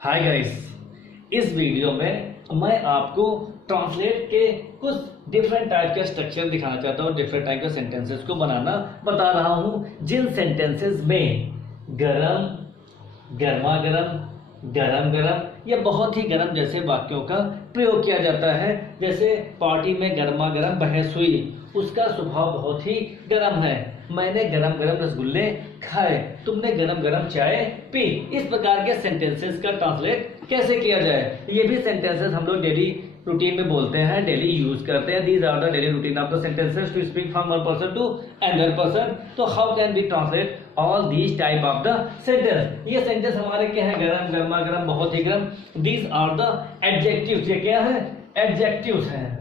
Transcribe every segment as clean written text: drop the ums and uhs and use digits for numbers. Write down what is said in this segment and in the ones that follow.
Hi guys, इस video में मैं आपको ट्रांसलेट के कुछ डिफरेंट टाइप के स्ट्रक्चर दिखाना चाहता हूँ। डिफरेंट टाइप के सेंटेंसेस को बनाना बता रहा हूँ, जिन सेंटेंसेस में गरम, गर्मा गरम, गरम गरम या बहुत ही गरम जैसे वाक्यों का प्रयोग किया जाता है। जैसे पार्टी में गर्मा गर्म बहस हुई, उसका स्वभाव बहुत ही गर्म है। मैंने गरम गरम रसगुल्ले खाए, तुमने गरम गरम चाय पी। इस प्रकार के सेंटेंसेस का ट्रांसलेट कैसे किया जाए, ये भी सेंटेंसेस हम लोग डेली रूटीन में बोलते हैं, डेली यूज करते हैं। These are the daily routine of the sentences to speak from one person to another person. तो how can we translate all these type of the sentence. ये sentence हमारे क्या है? गरम, गर्मा गर्म, बहुत ही गर्म। These are the adjectives. ये क्या है? एडजेक्टिव्स हैं।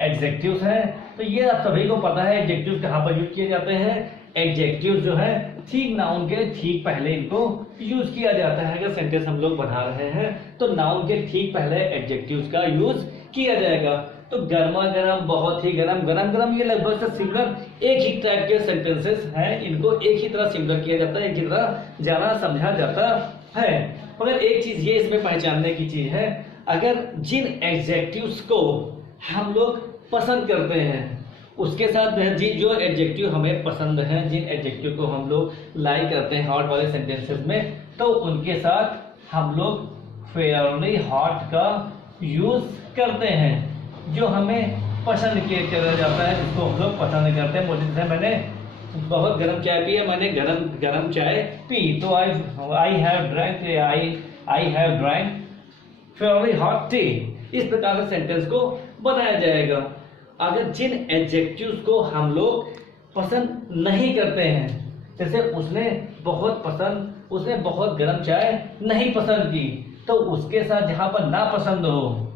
एडजेक्टिव्स हैं, तो ये आप सभी को पता है एडजेक्टिव्स कहाँ पर यूज किए जाते हैं। एडजेक्टिव्स जो है ठीक नाउन के ठीक पहले इनको यूज किया जाता है। अगर सेंटेंस हम लोग बना रहे हैं तो नाउन के ठीक पहले एडजेक्टिव्स का यूज किया जाएगा। तो गर्मा गर्म, बहुत ही गर्म, गरम गरम, ये लगभग से सिमिलर एक ही टाइप के सेंटेंसेस हैं। इनको एक ही तरह सिमिलर किया जाता है, एक ही तरह ज्यादा समझा जाता है। मगर एक चीज ये इसमें पहचानने की चीज है, अगर जिन एडजेक्टिव्स को हम लोग पसंद करते हैं उसके साथ जी जो एडजेक्टिव हमें पसंद है, जिन एडजेक्टिव को हम लोग लाइक करते हैं हॉट वाले सेंटेंसेस में, तो उनके साथ हम लोग फेयरली हॉट का यूज करते हैं। जो हमें पसंद किया जाता है, जिसको हम लोग पसंद करते हैं। मुझे मैंने बहुत गर्म चाय पी है, मैंने गरम चाय पी, तो I have drank Fairlie hot T. इस प्रकार से सेंटेंस को बनाया जाएगा। अगर जिन एडजेक्टिव्स को हम लोग पसंद नहीं करते हैं, जैसे उसने बहुत गर्म चाय नहीं पसंद की, तो उसके साथ जहां पर नापसंद हो,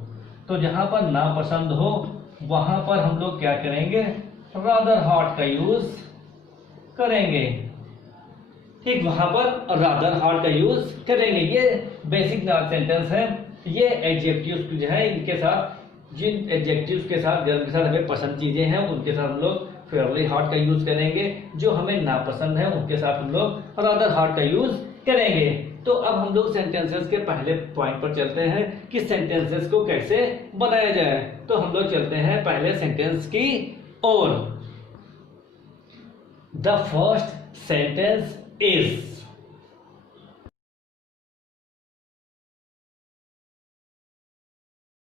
तो जहां पर नापसंद हो वहां पर हम लोग क्या करेंगे? रादर हॉट का यूज करेंगे। ठीक, वहां पर रादर हॉट का यूज करेंगे। ये बेसिक सेंटेंस है। ये एडजेक्टिव्स जो है, इनके साथ जिन एडजेक्टिव्स के साथ गर्म के साथ हमें पसंद चीजें हैं उनके साथ हम लोग फेयरली हॉट का यूज करेंगे। जो हमें नापसंद है उनके साथ हम लोग रादर हॉट का यूज करेंगे। तो अब हम लोग सेंटेंसेस के पहले पॉइंट पर चलते हैं कि सेंटेंसेस को कैसे बनाया जाए। तो हम लोग चलते हैं पहले सेंटेंस की ओर। The first sentence is.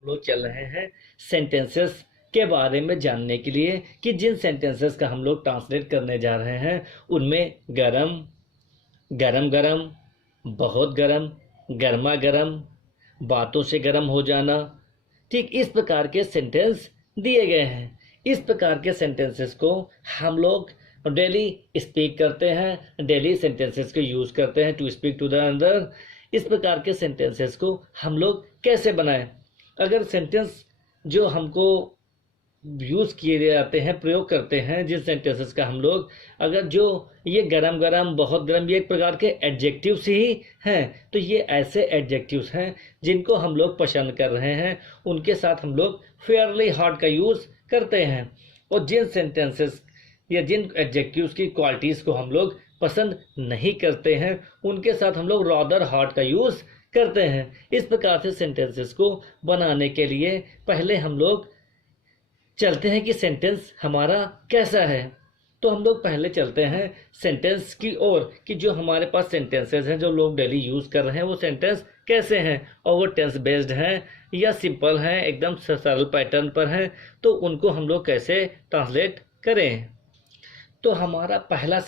लोग चल रहे हैं सेंटेंसेस के बारे में जानने के लिए कि जिन सेंटेंसेस का हम लोग ट्रांसलेट करने जा रहे हैं उनमें गरम, गरम गरम, बहुत गरम, गर्मा गर्म, बातों से गर्म हो जाना, ठीक इस प्रकार के सेंटेंस दिए गए हैं। इस प्रकार के सेंटेंसेस को हम लोग डेली स्पीक करते हैं, डेली सेंटेंसेस को यूज करते हैं to speak to the other. इस प्रकार के सेंटेंसेस को हम लोग कैसे बनाएं? अगर सेंटेंस जो हमको यूज किए जाते हैं, प्रयोग करते हैं, जिन सेंटेंसेस का हम लोग, अगर जो ये गरम गरम, बहुत गरम, ये एक प्रकार के एडजेक्टिव्स ही हैं, तो ये ऐसे एडजेक्टिव्स हैं जिनको हम लोग पसंद कर रहे हैं, उनके साथ हम लोग फेयरली हॉट का यूज करते हैं। और जिन सेंटेंसेस या जिन एडजेक्टिव्स की क्वालिटीज को हम लोग पसंद नहीं करते हैं उनके साथ हम लोग रादर हॉट का यूज करते हैं। इस प्रकार से सेंटेंसेस को बनाने के लिए पहले हम लोग चलते हैं कि सेंटेंस हमारा कैसा है। तो हम लोग पहले चलते हैं सेंटेंस की ओर कि जो हमारे पास सेंटेंसेस हैं जो लोग डेली यूज कर रहे हैं वो सेंटेंस कैसे हैं, और वो टेंस बेस्ड हैं या सिंपल हैं, एकदम सरल पैटर्न पर हैं, तो उनको हम लोग कैसे ट्रांसलेट करें। तो हमारा पहला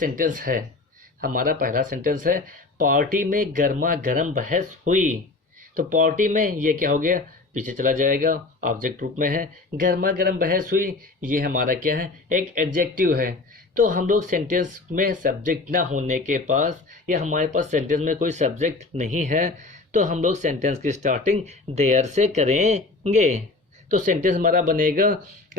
सेंटेंस है पार्टी में गर्मा गर्म बहस हुई। तो पार्टी में ये क्या हो गया? पीछे चला जाएगा, ऑब्जेक्ट रूप में है। गर्मा गर्म बहस हुई, ये हमारा क्या है? एक एडजेक्टिव है। तो हम लोग सेंटेंस में सब्जेक्ट ना होने के पास, या हमारे पास सेंटेंस में कोई सब्जेक्ट नहीं है, तो हम लोग सेंटेंस की स्टार्टिंग देयर से करेंगे। तो सेंटेंस हमारा बनेगा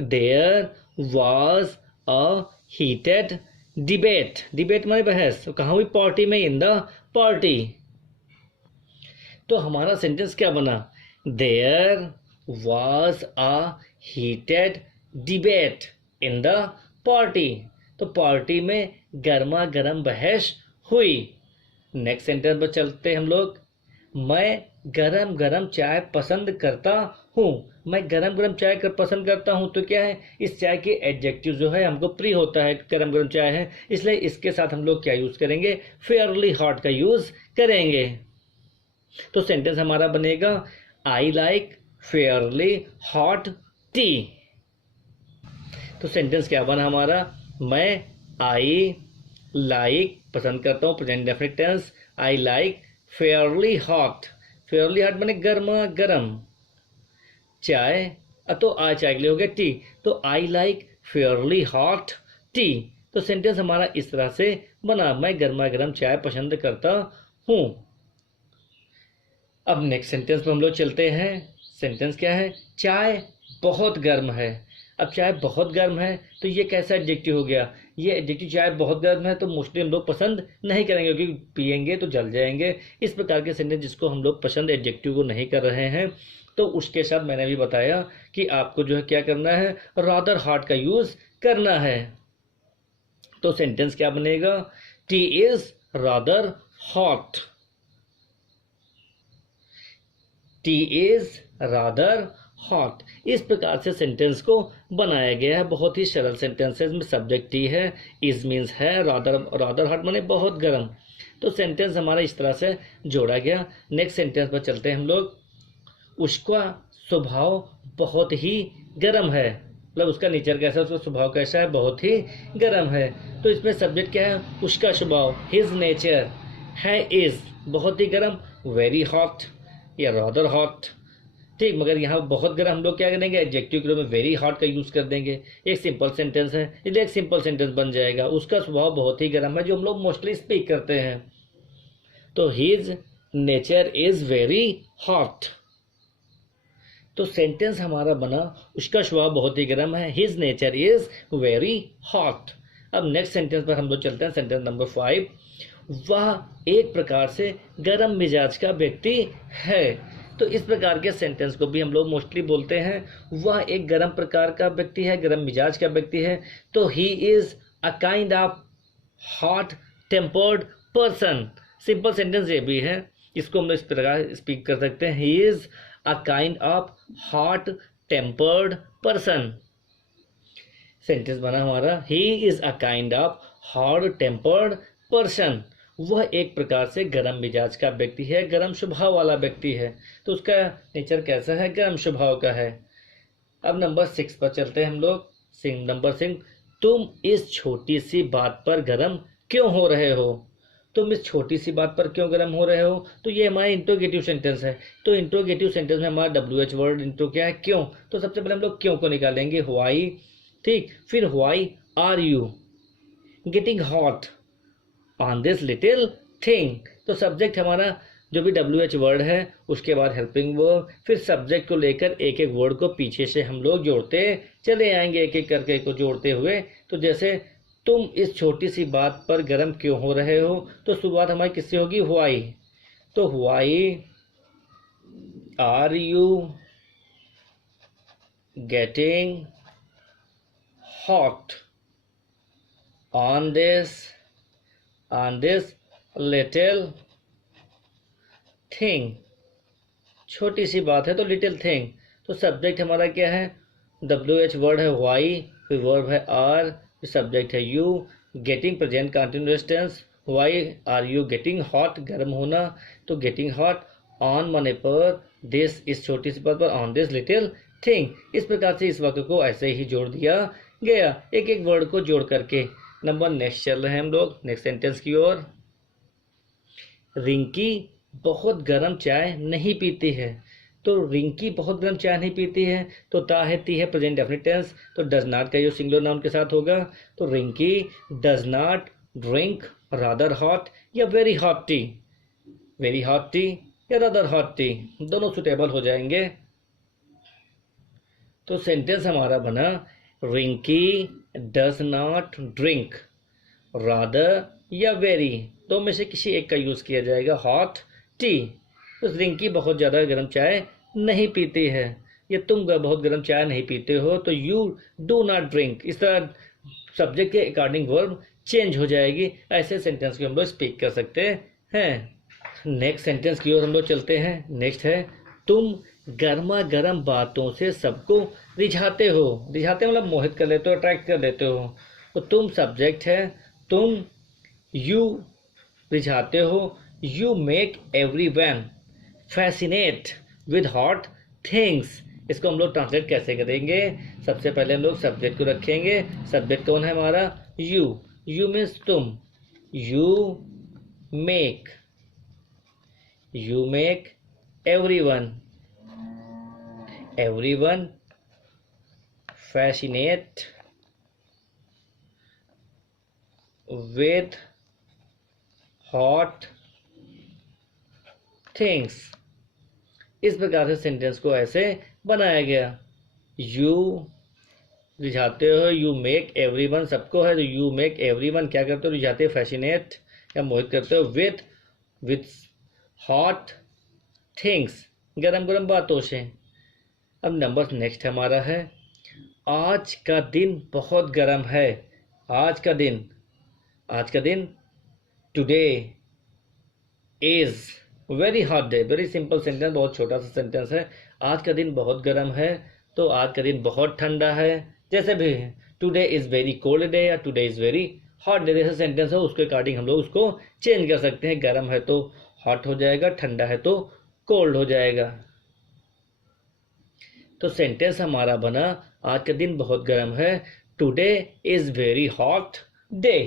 there was a heated debate. Debate माने बहस, तो कहाँ हुई? पार्टी में, इन द पार्टी। तो हमारा सेंटेंस क्या बना? There was a heated debate in the party. तो पार्टी में गर्मा गर्म बहस हुई। नेक्स्ट सेंटेंस पर चलते हम लोग। मैं गरम गरम चाय पसंद करता हूँ। मैं गरम गरम चाय पसंद करता हूँ, तो क्या है, इस चाय के एडजेक्टिव जो है हमको प्री होता है, गरम गरम चाय है, इसलिए इसके साथ हम लोग क्या यूज करेंगे, फेयरली हॉट का यूज करेंगे। तो सेंटेंस हमारा बनेगा I like fairly hot tea. तो सेंटेंस क्या बना हमारा, मैं आई लाइक पसंद करता हूँ, present definite tense, I like fairly hot. Fairly hot माने गर्मा गर्म चाय, तो आ चाय के लिए हो गया टी, तो आई लाइक फेयरली हॉट टी। तो सेंटेंस हमारा इस तरह से बना, मैं गर्मा गर्म चाय पसंद करता हूँ। अब नेक्स्ट सेंटेंस पर हम लोग चलते हैं। सेंटेंस क्या है, चाय बहुत गर्म है। अब चाय बहुत गर्म है, तो ये कैसा एडजेक्टिव हो गया, ये एडजेक्टिव चाय बहुत गर्म है तो मोस्टली हम लोग पसंद नहीं करेंगे, क्योंकि पियेंगे तो जल जाएंगे। इस प्रकार के सेंटेंस जिसको हम लोग पसंद एडजेक्टिव को नहीं कर रहे हैं, तो उसके साथ मैंने भी बताया कि आपको जो है क्या करना है, रादर हॉट का यूज करना है। तो सेंटेंस क्या बनेगा, T is rather hot. T is rather hot. इस प्रकार से सेंटेंस को बनाया गया है। बहुत ही सरल सेंटेंस है, इसमें सब्जेक्ट टी है, इज मीन्स है, रादर हॉट माने बहुत गर्म। तो सेंटेंस हमारा इस तरह से जोड़ा गया। नेक्स्ट सेंटेंस पर चलते हैं हम लोग। उसका स्वभाव बहुत ही गर्म है, मतलब उसका नेचर कैसा है, उसका स्वभाव कैसा है, बहुत ही गर्म है। तो इसमें सब्जेक्ट क्या है, उसका स्वभाव, हिज नेचर है, इज बहुत ही गर्म, वेरी हॉट या रादर हॉट। ठीक, मगर यहाँ बहुत गर्म हम लोग क्या करेंगे, एडजेक्टिव के रूप में वेरी हॉट का यूज कर देंगे। एक सिंपल सेंटेंस है, इसलिए एक सिंपल सेंटेंस बन जाएगा, उसका स्वभाव बहुत ही गर्म है, जो हम लोग मोस्टली स्पीक करते हैं। तो his nature is very hot. तो सेंटेंस हमारा बना, उसका स्वभाव बहुत ही गर्म है, his nature is very hot. अब नेक्स्ट सेंटेंस पर हम लोग चलते हैं, सेंटेंस नंबर 5। वह एक प्रकार से गर्म मिजाज का व्यक्ति है। तो इस प्रकार के सेंटेंस को भी हम लोग मोस्टली बोलते हैं, वह एक गर्म प्रकार का व्यक्ति है, गर्म मिजाज का व्यक्ति है। तो he is a kind of hot tempered person. Simple sentence ये भी है, इसको हम लोग इस प्रकार स्पीक कर सकते हैं, he is a kind of hot tempered person. Sentence बना हमारा, he is a kind of hot tempered person. वह एक प्रकार से गर्म मिजाज का व्यक्ति है, गर्म स्वभाव वाला व्यक्ति है। तो उसका नेचर कैसा है, गर्म स्वभाव का है। अब नंबर 6 पर चलते हैं हम लोग। नंबर 6, तुम इस छोटी सी बात पर गर्म क्यों हो रहे हो। तुम इस छोटी सी बात पर क्यों गर्म हो रहे हो, तो ये हमारा इंट्रोगेटिव सेंटेंस है। तो इंट्रोगेटिव सेंटेंस में हमारा WH वर्ड इंट्रो क्या है, क्यों। तो सबसे पहले हम लोग क्यों को निकालेंगे, व्हाई। ठीक, फिर why are you getting hot on this little thing. तो सब्जेक्ट हमारा जो भी WH वर्ड है, उसके बाद हेल्पिंग वर्ब, फिर सब्जेक्ट को लेकर एक एक वर्ड को पीछे से हम लोग जोड़ते चले आएंगे, एक एक करके को जोड़ते हुए। तो जैसे तुम इस छोटी सी बात पर गर्म क्यों हो रहे हो, तो शुरुआत हमारी किससे होगी, व्हाई। तो why are you getting hot on this little thing. छोटी सी बात है तो लिटिल थिंग। तो सब्जेक्ट हमारा क्या है, WH वर्ड है व्हाई, फिर वर्ब है आर, फिर सब्जेक्ट है you, getting present continuous tense, why are you getting hot गर्म होना, तो गेटिंग हॉट, ऑन माने पर, दिस इस छोटी सी बात पर, ऑन दिस लिटिल थिंग। इस प्रकार से इस वाक्य को ऐसे ही जोड़ दिया गया, एक एक वर्ड को जोड़ करके। नंबर नेक्स्ट चल रहे हैं हम लोग, नेक्स्ट सेंटेंस की ओर। रिंकी बहुत गर्म चाय नहीं पीती है। तो रिंकी बहुत गर्म चाय नहीं पीती है, तो ता है ती है प्रेजेंट डेफिनिट टेंस, तो डज नॉट का यूज सिंगुलर नाउन के साथ होगा। तो Rinki does not drink rather hot या very hot tea. Very hot tea या रादर हॉट टी दोनों सुटेबल हो जाएंगे। तो सेंटेंस हमारा बना, Rinki does not drink rather या वेरी, दो में से किसी एक का यूज किया जाएगा, हॉट टी। तो रिंकी बहुत ज़्यादा गर्म चाय नहीं पीती है, या तुम बहुत गर्म चाय नहीं पीते हो, तो यू डू नॉट ड्रिंक। इस तरह सब्जेक्ट के अकॉर्डिंग वर्ब चेंज हो जाएगी। ऐसे सेंटेंस को हम लोग स्पीक कर सकते हैं। नेक्स्ट सेंटेंस की ओर हम लोग चलते हैं। नेक्स्ट है, तुम गर्मा गर्म बातों से सबको रिझाते हो। रिझाते मतलब मोहित कर लेते हो, अट्रैक्ट कर लेते हो। तो तुम सब्जेक्ट है, तुम, यू रिझाते हो, you make everyone fascinate with hot things. इसको हम लोग ट्रांसलेट कैसे करेंगे? सबसे पहले हम लोग सब्जेक्ट को रखेंगे। सब्जेक्ट कौन है हमारा? यू। यू मीन्स तुम। You make, you make everyone, everyone fascinate with hot things. इस प्रकार से सेंटेंस को ऐसे बनाया गया। यू रिझाते हो, यू मेक एवरीवन, सबको है तो यू मेक एवरीवन क्या करते हो? रिझाते हो, फैसिनेट या मोहित करते हो, विथ हॉट थिंग्स, गरम गरम बातों से। अब नंबर नेक्स्ट हमारा है, आज का दिन बहुत गर्म है। आज का दिन, आज का दिन, today is very hot day. Very simple sentence, बहुत छोटा सा सेंटेंस है। आज का दिन बहुत गर्म है तो आज का दिन बहुत ठंडा है। जैसे भी today is very cold day या today is very hot day, जैसे सेंटेंस है उसके अकॉर्डिंग हम लोग उसको चेंज कर सकते हैं। गर्म है तो हॉट हो जाएगा, ठंडा है तो कोल्ड हो जाएगा। तो सेंटेंस हमारा बना, आज का दिन बहुत गर्म है, today is very hot day.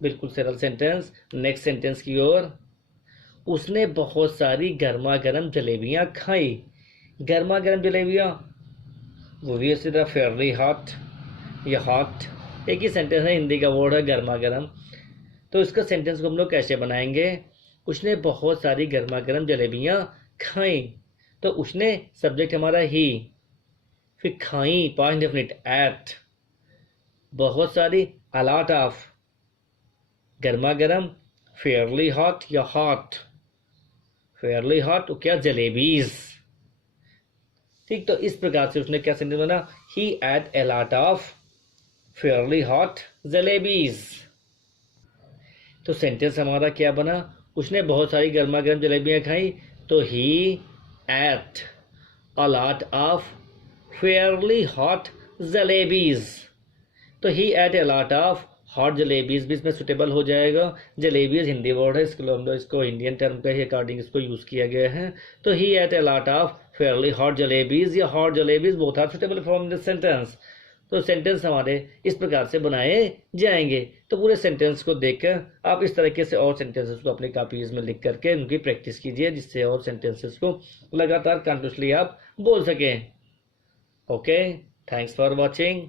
बिल्कुल सरल सेंटेंस। नेक्स्ट सेंटेंस की ओर, उसने बहुत सारी गर्मा गर्म जलेबियां खाई। गर्मा गर्म जलेबियां, वो भी इसी तरह फेयरली हॉट या हॉट, एक ही सेंटेंस है, हिंदी का वर्ड है गर्मा गर्म। तो इसका सेंटेंस को हम लोग कैसे बनाएंगे? उसने बहुत सारी गर्मा गर्म जलेबियां खाई। तो उसने सब्जेक्ट हमारा ही, फिर खाई पास्ट इंडेफिनिट एट, बहुत सारी अ लॉट ऑफ, गर्मा गर्म फेयरली हॉट या हॉट, फेयरली हॉट क्या? जलेबीज। ठीक, तो इस प्रकार से उसने क्या सेंटेंस बना? He ate a lot of fairly hot jalebis. तो सेंटेंस हमारा क्या बना? उसने बहुत सारी गर्मा गर्म जलेबियां खाई तो he ate a lot of fairly hot jalebis. तो he ate a lot of hot jalebis भी इसमें सुटेबल हो जाएगा। जलेबीज हिंदी वर्ड है, इसको इंडियन टर्म का ही अकॉर्डिंग इसको यूज़ किया गया है। तो he ate a lot of fairly hot jalebis या hot jalebis both are suitable from this sentence. तो सेंटेंस हमारे इस प्रकार से बनाए जाएंगे। तो पूरे सेंटेंस को देखकर आप इस तरीके से और सेंटेंसेस को अपनी कॉपीज में लिख करके उनकी प्रैक्टिस कीजिए, जिससे और सेंटेंसेस को लगातार कंटिन्यूसली आप बोल सकें। Okay, thanks for watching.